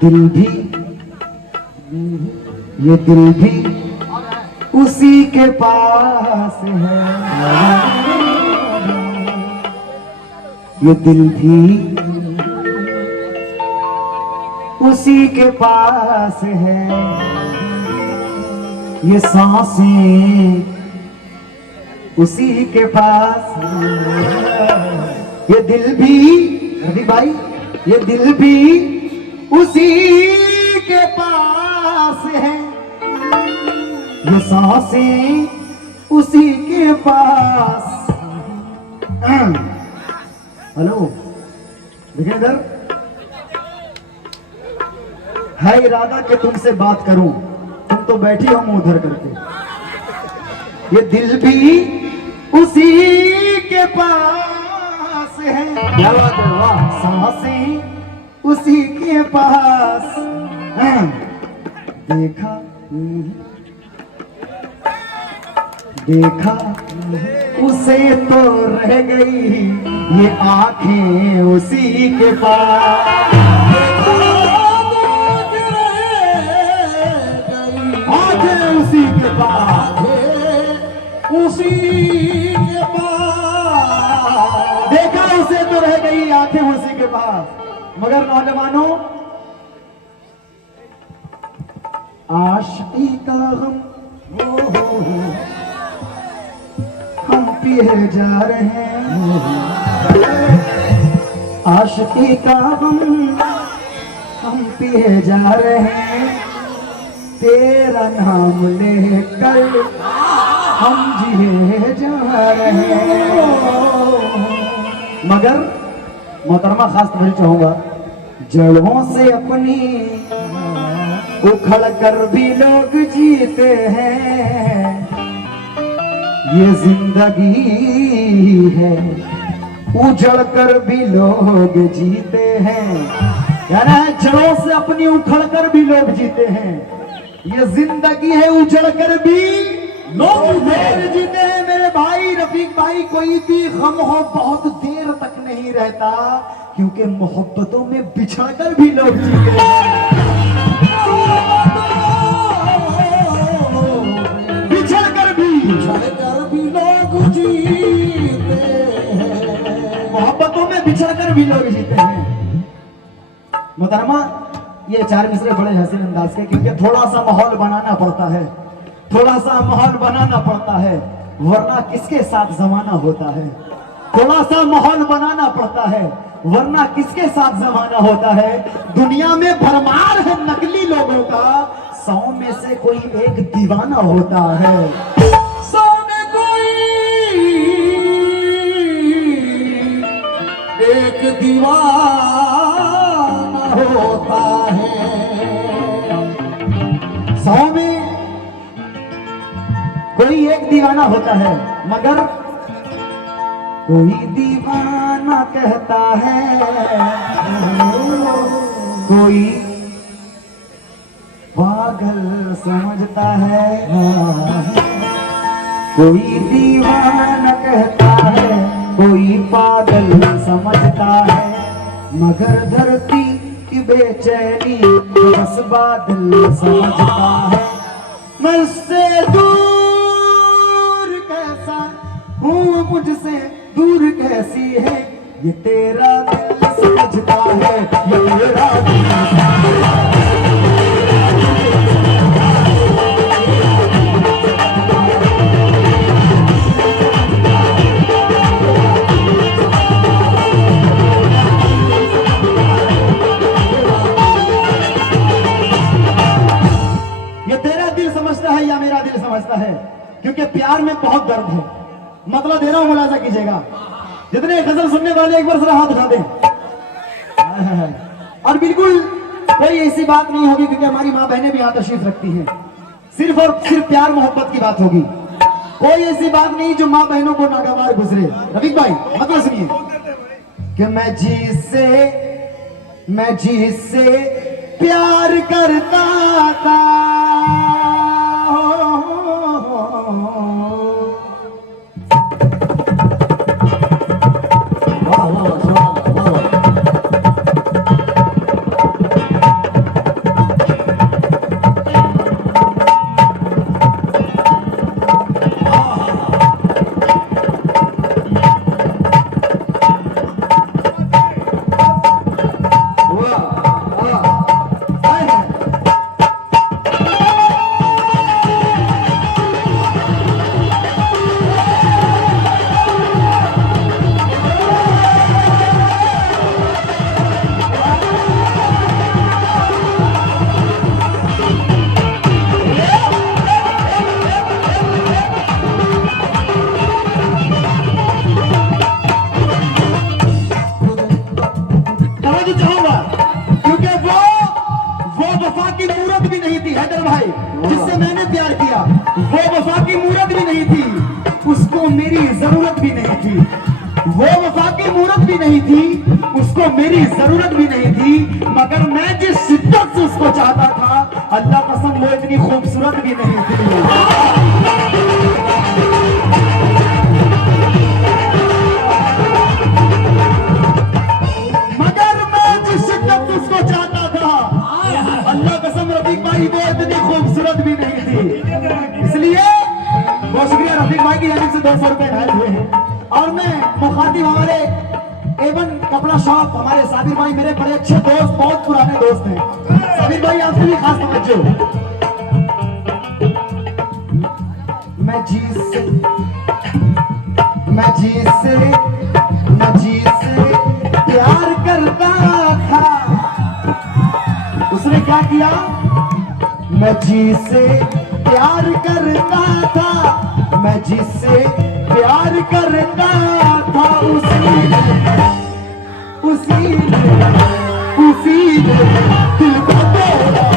दिल भी, ये दिल भी उसी के पास है, ये दिल भी उसी के पास है, ये सांसें उसी के पास है, ये दिल भी, रवि भाई, ये दिल भी उसी के पास है, ये सांसें उसी के पास। हेलो देखिए इधर, है इरादा कि तुमसे बात करूं, तुम तो बैठी हो मुंह उधर करके। ये दिल भी उसी के पास है, क्या बात है, वाह, सांसें उसी के पास। देखा देखा उसे तो रह गई ये आंखें उसी के पास, आंखें उसी के पास, उसी के पास। देखा उसे तो रह गई आंखें उसी के पास। मगर नौजवानों, आशिकी का गम हम पिए जा रहे हैं, आशिकी का गम हम पिए जा रहे हैं, तेरा नाम लेकर हम जिए जा रहे हैं। मगर मोहतरमा खास तवज्जो चाहूंगा, जड़ों से अपनी उखड़ कर भी लोग जीते हैं, ये जिंदगी है उजड़ कर भी लोग जीते हैं, यानी जड़ों से अपनी उखड़ कर भी लोग जीते हैं, ये जिंदगी है उजड़ कर भी लोग जीते हैं। मेरे भाई रफीक भाई, कोई भी गम हो बहुत देर तक नहीं रहता, क्योंकि मोहब्बतों में बिछड़ कर भी लोग जीते हैं, बिछड़ कर भी लोग जीते हैं, मोहब्बतों में बिछड़ कर भी लोग जीते हैं। मोहतरमा, ये चार मिसरे बड़े हसीन अंदाज के, क्योंकि थोड़ा सा माहौल बनाना पड़ता है, थोड़ा सा माहौल बनाना पड़ता है, वरना किसके साथ जमाना होता है। थोड़ा सा माहौल बनाना पड़ता है, वरना किसके साथ जमाना होता है। दुनिया में भरमार है नकली लोगों का, 100 में से कोई एक दीवाना होता है, 100 में कोई एक दीवाना होता है, 100 में कोई एक दीवाना होता है। मगर कोई दीवाना कहता है, कोई पागल समझता है, कोई दीवाना कहता है, कोई पागल समझता है, मगर धरती की बेचैनी बस बादल समझता है। मैं उससे दूर कैसा हूँ, मुझसे दूर कैसी है, ये तेरा दिल समझता है, ये तेरा दिल समझता है या मेरा दिल समझता है, क्योंकि प्यार में बहुत दर्द है। मतलब दे रहा हूं, मुलाजा कीजिएगा, जितने गजल सुनने वाले एक बार जरा हाथ उठा दें। और बिल्कुल कोई ऐसी बात नहीं होगी, क्योंकि हमारी माँ बहनें भी यहाँ तशरीफ रखती हैं, सिर्फ और सिर्फ प्यार मोहब्बत की बात होगी। कोई ऐसी बात नहीं जो माँ बहनों को नागवार गुजरे। रफीक भाई मतलब सुनिए कि मैं जिससे प्यार करता था, की मूरत भी नहीं थी, उसको मेरी जरूरत भी नहीं थी। वो वफा की मूरत भी नहीं थी, उसको मेरी जरूरत भी नहीं थी, मगर मैं जिस शिद्दत से उसको चाहता था, अल्लाह कसम वो इतनी खूबसूरत भी नहीं थी। मगर मैं जिस शिद्दत से उसको चाहता था, अल्लाह कसम रफीक भाई वो इतनी खूबसूरत भी नहीं थी। इसलिए बहुत शुक्रिया रफीक भाई की जानिब से 200 रुपए आए हुए हैं। और मैं मुखातिब हमारे एवन कपड़ा शॉप हमारे साबिर भाई, मेरे बड़े अच्छे दोस्त, बहुत पुराने दोस्त हैं। साबिर भाई आपसे भी खास तवज्जो। मैं जी से प्यार करता था, उसने क्या किया? मैं जी से प्यार करता था, मैं जिससे प्यार करता था, उसी दिल को तोड़ा।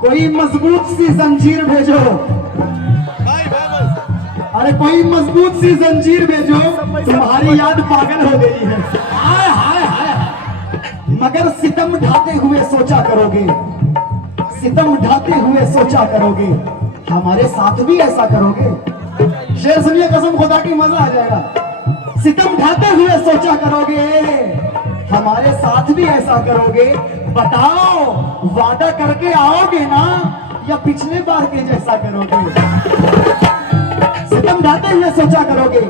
कोई मजबूत सी जंजीर भेजो, अरे कोई मजबूत सी जंजीर भेजो, तुम्हारी याद पागल हो गई है। मगर सितम ढाते हुए सोचा करोगे, सितम ढाते हुए सोचा करोगे, हमारे साथ भी ऐसा करोगे। शेर सुनिए, कसम खुदा की, मजा आ जाएगा। सितम ढाते हुए सोचा करोगे, हमारे साथ भी ऐसा करोगे। बताओ वादा करके आओगे ना, या पिछले बार के जैसा करोगे? सितम ढाते हुए सोचा करोगे,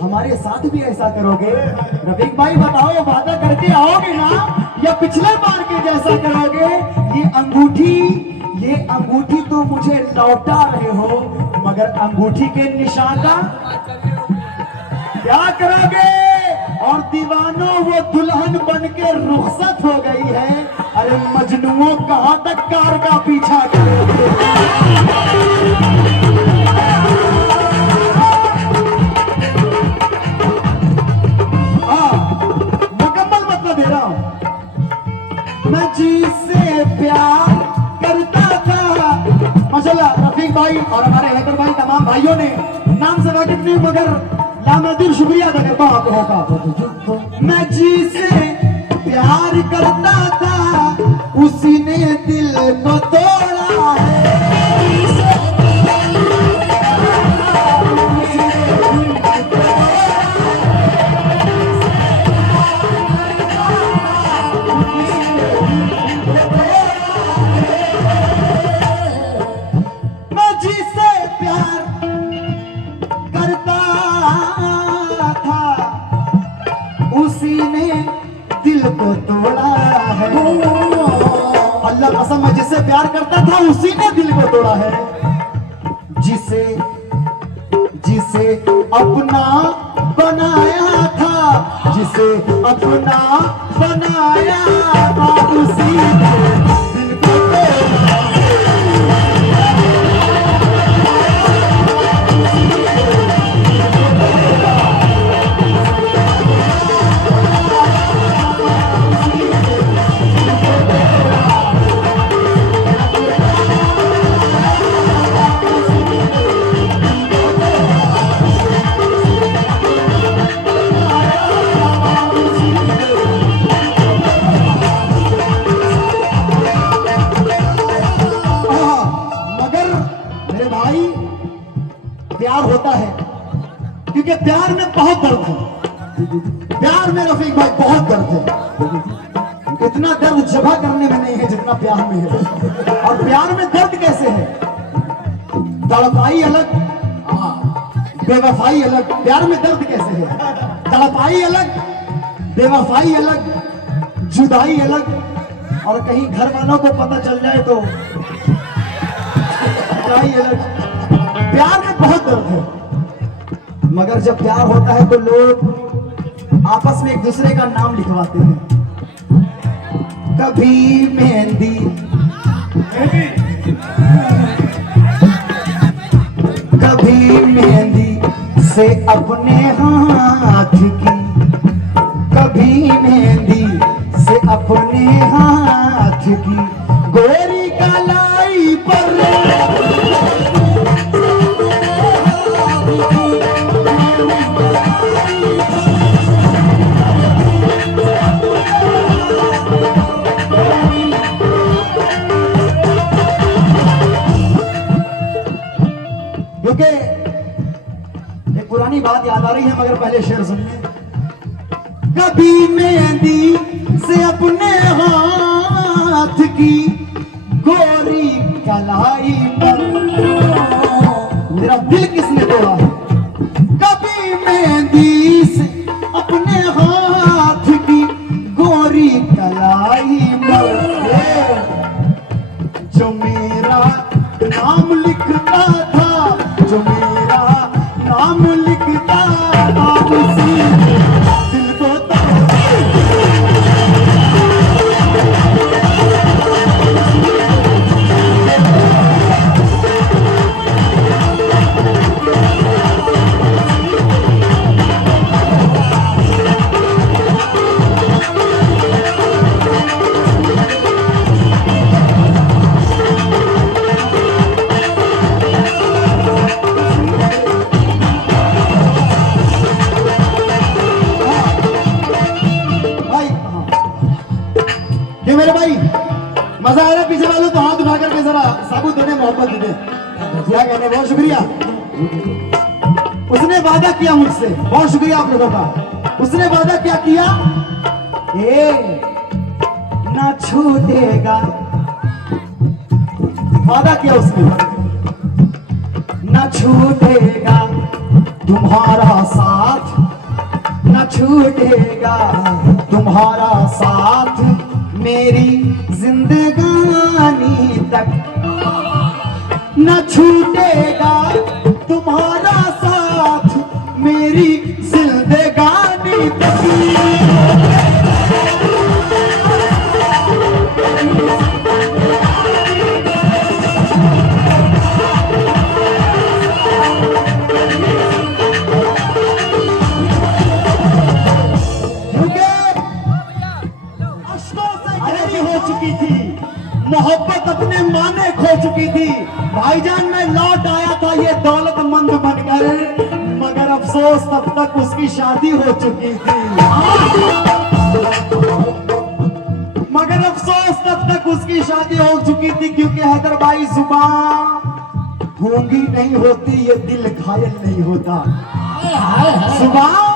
हमारे साथ भी ऐसा करोगे। रफीक भाई बताओ वादा करके आओगे ना, या पिछले बार के जैसा करोगे? ये अंगूठी तो मुझे लौटा रहे हो, मगर अंगूठी के निशान का क्या करोगे? और दीवानों वो दुल्हन बन के रुखसत हो गई है, अरे मजनुओं कहां तक कार का पीछा करोगे? मुकम्मल मतलब दे रहा हूं। मैं जिससे प्यार करता था, माशाल्लाह रफीक भाई और हमारे हैदर भाई, तमाम भाइयों ने नाम से वाकिफ नहीं, मगर लामदिल शुक्रिया अदा करता हूं आप लोगों का। मैं जिसे प्यार करता था, उसी ने दिल को तोड़ा है। मैं जिसे प्यार करता था, उसी ने दिल को तोड़ा है। अल्लाह कसम, मैं जिससे प्यार करता था उसी ने दिल को तोड़ा है। जिसे अपना बनाया था, जिसे अपना बनाया था, उसी ने दिल को तोड़ा है। प्यार होता है, क्योंकि प्यार में बहुत दर्द है। प्यार में रफीक भाई बहुत दर्द है। इतना दर्द जमा करने में नहीं है जितना प्यार में है। और प्यार में दर्द कैसे है? तड़पाई अलग, बेवफाई अलग। प्यार में दर्द कैसे है? तड़पाई अलग, बेवफाई अलग, जुदाई अलग। और कहीं घर वालों को पता चल जाए तो जुदाई अलग। प्यार में बहुत दर्द है। मगर जब प्यार होता है तो लोग आपस में एक दूसरे का नाम लिखवाते हैं। कभी मेहंदी, कभी मेहंदी से अपने हाथ की, कभी मेहंदी से अपने हाथ की गोरी कलाई पर क्योंकि एक पुरानी बात याद आ रही है, मगर पहले शेर सुनिए। कभी मेहंदी से अपने हाथ की गोरी कलाई पर, मेरा दिल किसने तोड़ा है? कभी मेहंदी से अपने हाथ की गोरी कलाई पर, जो मेरा नाम लिखता था, जो मेरा नाम लिखता था, उसी दिल को मेरे भाई मजा आ रहा है? पीछे वालों तो हाथ उठा करके जरा साबुत देने, मोहब्बत दे। क्या कहने, बहुत शुक्रिया। उसने वादा किया मुझसे, बहुत शुक्रिया आप लोगों का। उसने वादा क्या किया? ए ना छूटेगा, वादा किया उसने, ना छूटेगा तुम्हारा साथ, न छूटेगा तुम्हारा साथ मेरी जिंदगानी तक, न छूटेगा तुम्हारा साथ मेरी जिंदगानी तक। मोहब्बत अपने माने खो चुकी थी। भाईजान मैं लौट आया था ये दौलतमंद बनकर, मगर अफसोस तब तक उसकी शादी हो चुकी थी। मगर अफसोस तब तक उसकी शादी हो चुकी थी, क्योंकि हैदर भाई जुबान गूंगी नहीं होती, ये दिल घायल नहीं होता। जुबान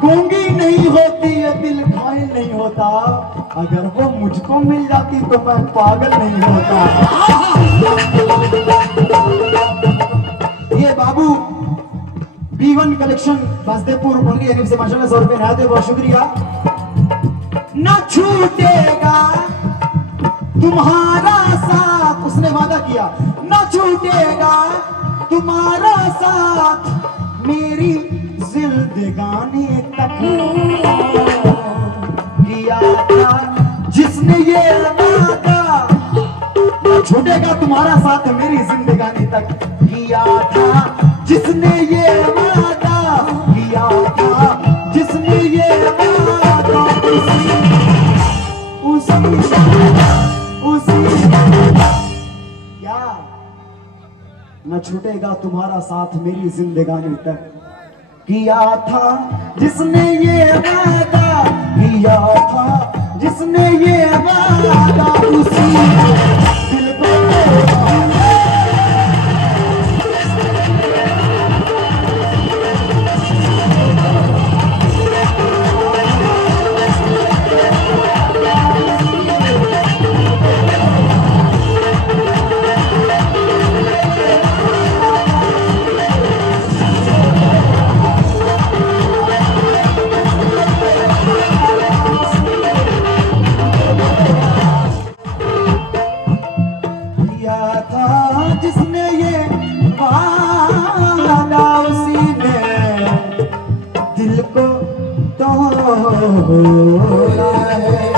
गूंगी नहीं होती, ये दिल घायल नहीं होता। अगर वो मुझको मिल जाती तो मैं पागल नहीं होता। ये बाबू B1 कलेक्शन बसदेपुर मुंगी एनिम से माशाल्लाह 100 रुपए नया दे, बहुत शुक्रिया। न छूटेगा तुम्हारा साथ, उसने वादा किया, न छूटेगा तुम्हारा साथ मेरी जिंदगानी तक। किया था जिसने ये वादा, न छूटेगा तुम्हारा साथ मेरी जिंदगानी तक। किया था जिसने ये वादा, किया था जिसने ये वादा, उसी क्या न छूटेगा तुम्हारा साथ मेरी जिंदगानी तक। किया था जिसने ये वादा, किया था जिसने ये वादा, उसी दिल को था जिसने ये वादा उसी ने दिल को तोड़ा है।